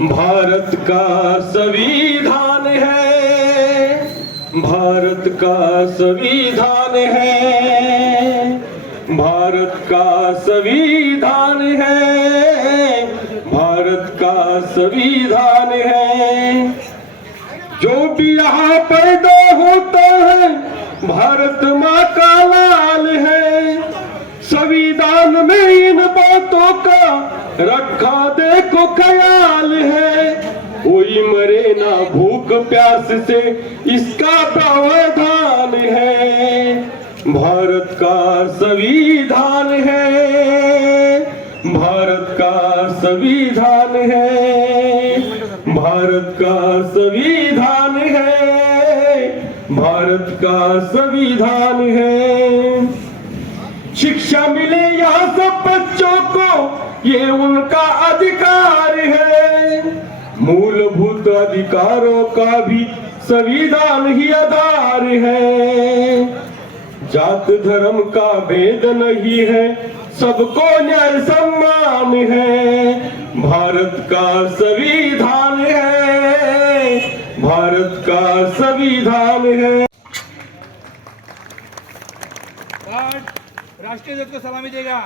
भारत का संविधान है। भारत का संविधान है। भारत का संविधान है। भारत का संविधान है। जो भी यहाँ पैदा होता है भारत माँ का लाल है संविधान में इन बातों का रखा देखो ख्याल है। कोई मरे ना भूख प्यास से, इसका प्रावधान है। भारत का संविधान है। भारत का संविधान है। भारत का संविधान है। भारत का संविधान है। शिक्षा मिले यहाँ सब बच्चों को। ये उनका अधिकार है। मूलभूत अधिकारों का भी संविधान ही आधार है। जात धर्म का भेद नहीं है, सबको न्याय सम्मान है। भारत का संविधान है, भारत का संविधान है। राष्ट्रीय ध्वज को सलामी देगा।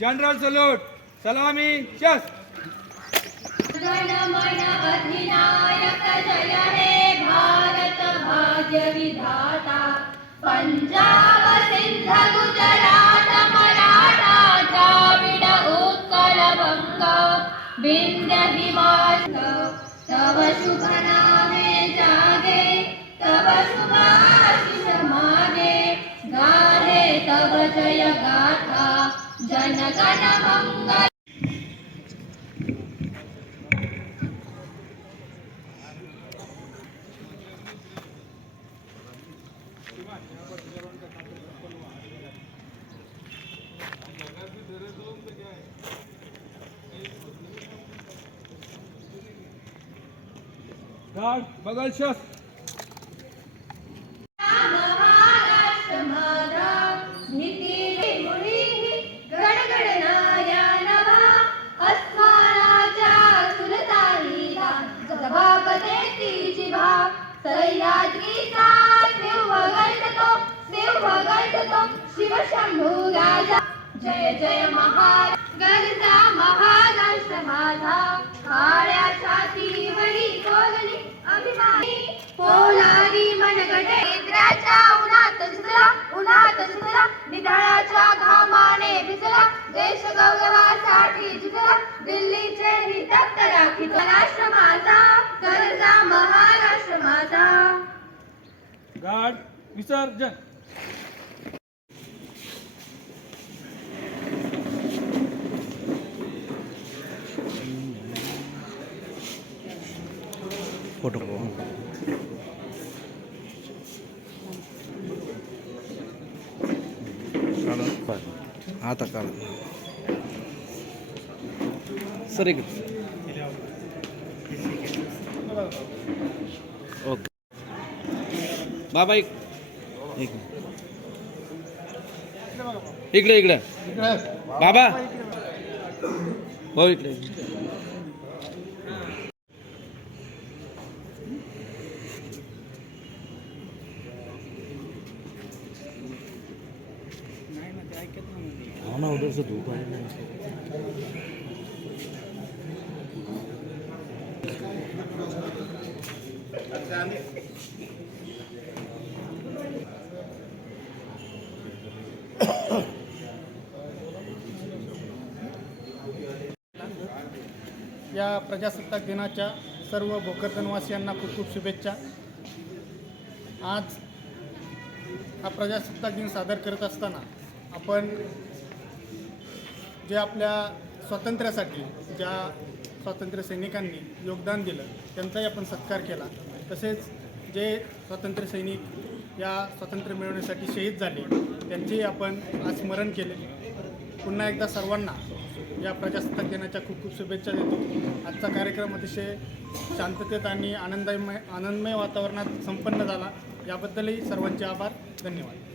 General salute. सलामी शस्त्र जनगण अधिनायक जय हे भारत भाग्य विधाता। पंजाब सिंध गुजरात मराठा द्राविड उत्कल बंग विंध्य हिमाचल तव शुभ नामे जागे तव शुभाशिष मागे। गाहे तव जय गाथा जनगण मंगल। बगल शस्त्र. जय जय गरजा महाराष्ट्र माझा. काळ्या छातीवरी कोरली अभिमानी. पोलारी मनगटे इंद्राच्या उन्हात झुजला उन्हात झुजला निधाळाच्या घामाने भिजला. देश गौरवासाठी झुजला दिल्लीचे हितक्त राखीत राष्ट्र माझा गरजा महाराष्ट्र माझा. गाड विसर्जन. आता काढ सर एक ओके. बाबा एक एक इकडे. इकडे. बाबा. हो इकडे. हाँ ना उधर से धूप आई या प्रजासत्ताक दिनाच्या सर्व भोकरदनवासियांना खूप खूप शुभेच्छा. आज हा प्रजासत्ताक दिन सादर करत असताना आपण जे आपल्या स्वातंत्र्यासाठी ज्या स्वातंत्र्य सैनिकांनी योगदान दिलं त्यांचाही आपण सत्कार केला. तसेच जे स्वातंत्र्य सैनिक या स्वातंत्र्य मिळवण्यासाठी शहीद झाले त्यांचेही आपण आज स्मरण केले. पुन्हा एकदा सर्वांना या प्रजासत्ताक दिनाच्या खूप खूप शुभेच्छा देतो. आजचा कार्यक्रम अतिशय शांततेत आणि आनंदमय आनंदमय वातावरणात संपन्न झाला. याबद्दलही सर्वांचे आभार. धन्यवाद.